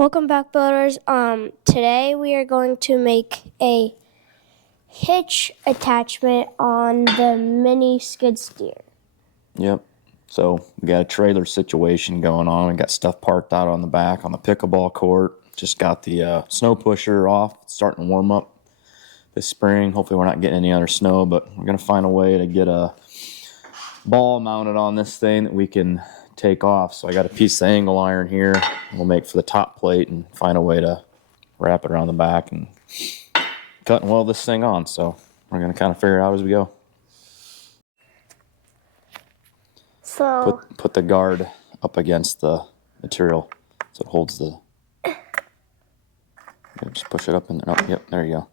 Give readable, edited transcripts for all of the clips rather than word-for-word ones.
Welcome back, builders. Today we are going to make a hitch attachment on the mini skid steer. Yep. So we got a trailer situation going on. We got stuff parked out on the back on the pickleball court. Just got the snow pusher off. It's starting to warm up this spring. Hopefully we're not getting any other snow, but we're going to find a way to get a ball mounted on this thing that we can take off. So I got a piece of angle iron here. We'll make for the top plate and find a way to wrap it around the back and cut and weld this thing on. So we're going to kind of figure it out as we go. So Put the guard up against the material so it holds the... Just push it up in there. Oh, yep, there you go.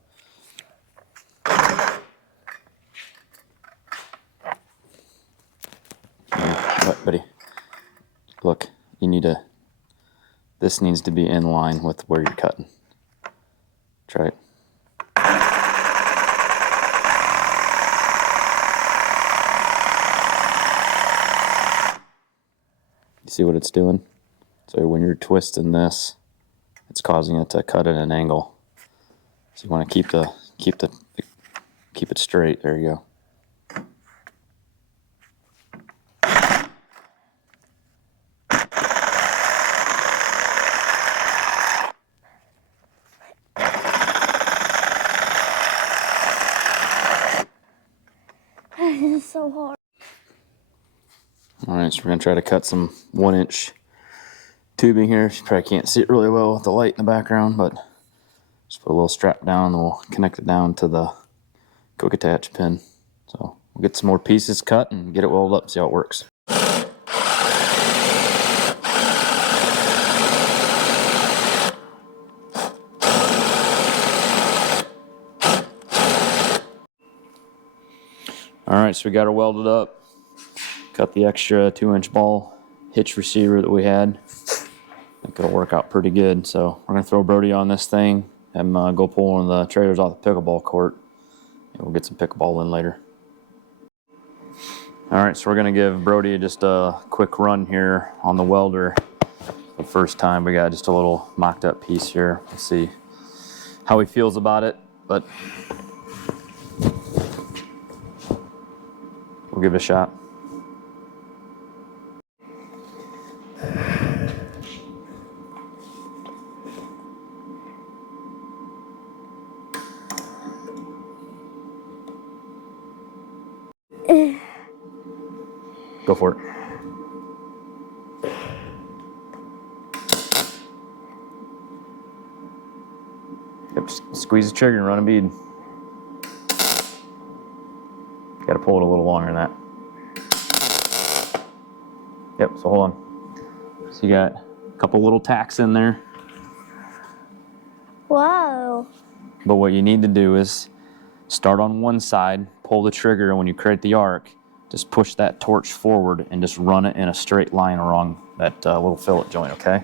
What, buddy? Look, you need to... This needs to be in line with where you're cutting. Try it. You see what it's doing? So when you're twisting this, it's causing it to cut at an angle. So you want to keep it straight. There you go. this is so hard. All right, so we're gonna try to cut some 1-inch tubing here. You probably can't see it really well with the light in the background, but just put a little strap down and we'll connect it down to the quick attach pin. So we'll get some more pieces cut and get it welded up, see how it works. All right, so we got her welded up. Cut the extra 2-inch ball hitch receiver that we had. I think it'll work out pretty good. So we're gonna throw Brody on this thing and go pull one of the trailers off the pickleball court. And we'll get some pickleball in later. All right, so we're gonna give Brody just a quick run here on the welder. The first time we got just a little mocked up piece here. We'll see how he feels about it, but we'll give it a shot. Go for it. Yep, squeeze the trigger and run a bead. Got to pull it a little longer than that. Yep, so hold on. So you got a couple little tacks in there. Whoa. But what you need to do is start on one side, pull the trigger, and when you create the arc, just push that torch forward and just run it in a straight line along that little fillet joint, okay?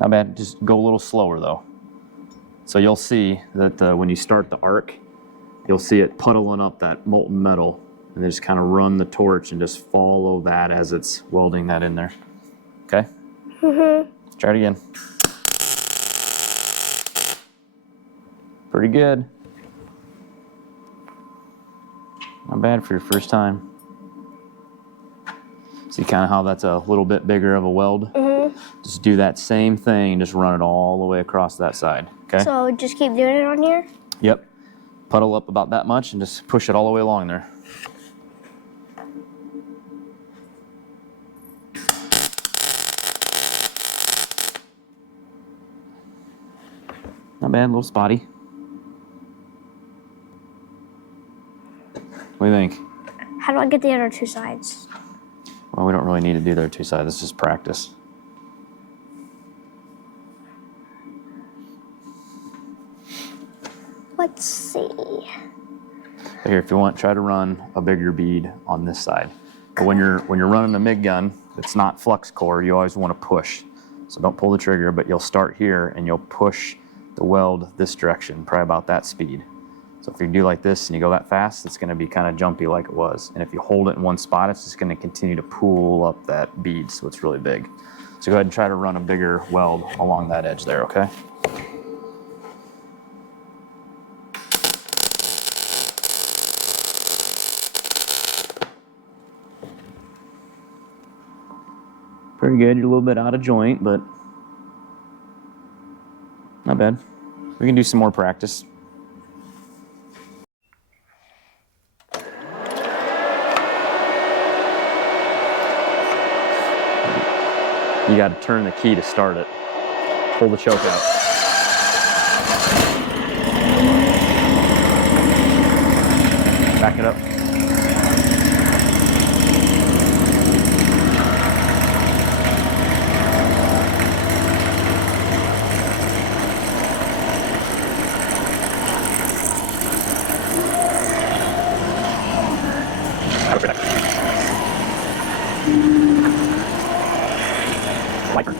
Not bad, just go a little slower though. So you'll see that when you start the arc, you'll see it puddling up that molten metal, and then just kind of run the torch and just follow that as it's welding that in there. Okay? Mm-hmm. Let's try it again. Pretty good. Not bad for your first time. See kind of how that's a little bit bigger of a weld? Mm-hmm. Just do that same thing and just run it all the way across that side, okay? So just keep doing it on here? Yep. Puddle up about that much and just push it all the way along there. Not bad, a little spotty. What do you think? How do I get the other two sides? Well, we don't really need to do their two sides. It's just practice. Let's see. Here, if you want, try to run a bigger bead on this side. But when you're running a MIG gun, it's not flux core. You always want to push. So don't pull the trigger, but you'll start here and you'll push the weld this direction, probably about that speed. So if you do like this and you go that fast, it's going to be kind of jumpy like it was. And if you hold it in one spot, it's just going to continue to pull up that bead, so it's really big. So go ahead and try to run a bigger weld along that edge there, okay? Pretty good. You're a little bit out of joint, but not bad. We can do some more practice. You got to turn the key to start it. Pull the choke out. Back it up. Wiper.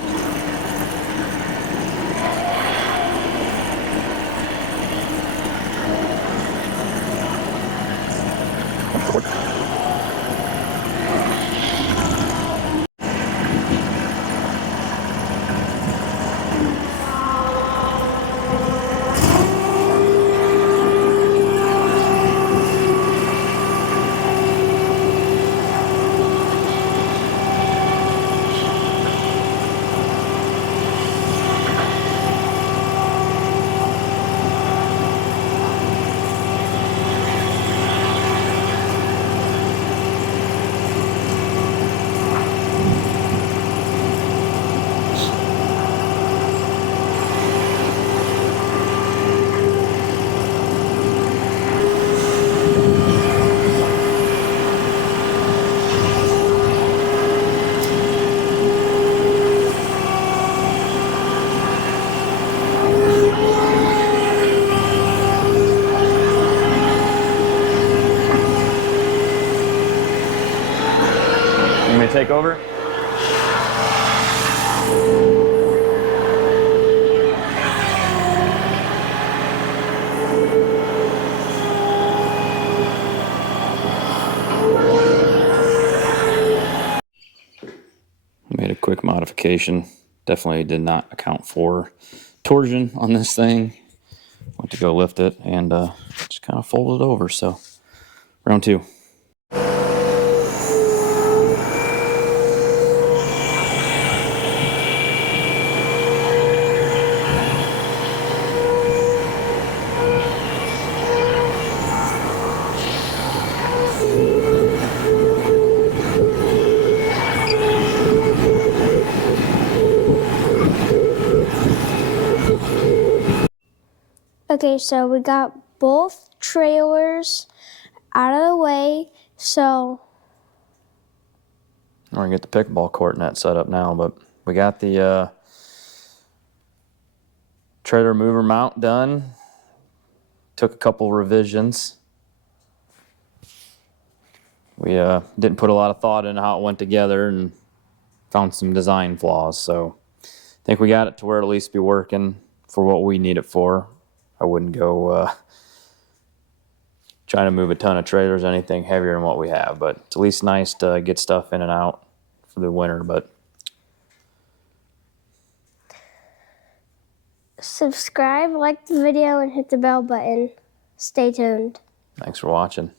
You may take over. Made a quick modification. Definitely did not account for torsion on this thing. Went to go lift it and just kind of folded it over. So round two. Okay, so we got both trailers out of the way, so We're gonna get the pickleball court net set up now, but we got the trailer mover mount done. Took a couple revisions. We didn't put a lot of thought into how it went together and found some design flaws, so I think we got it to where it'll at least be working for what we need it for. I wouldn't go trying to move a ton of trailers, anything heavier than what we have, but it's at least nice to get stuff in and out for the winter. But subscribe, like the video, and hit the bell button. Stay tuned. thanks for watching.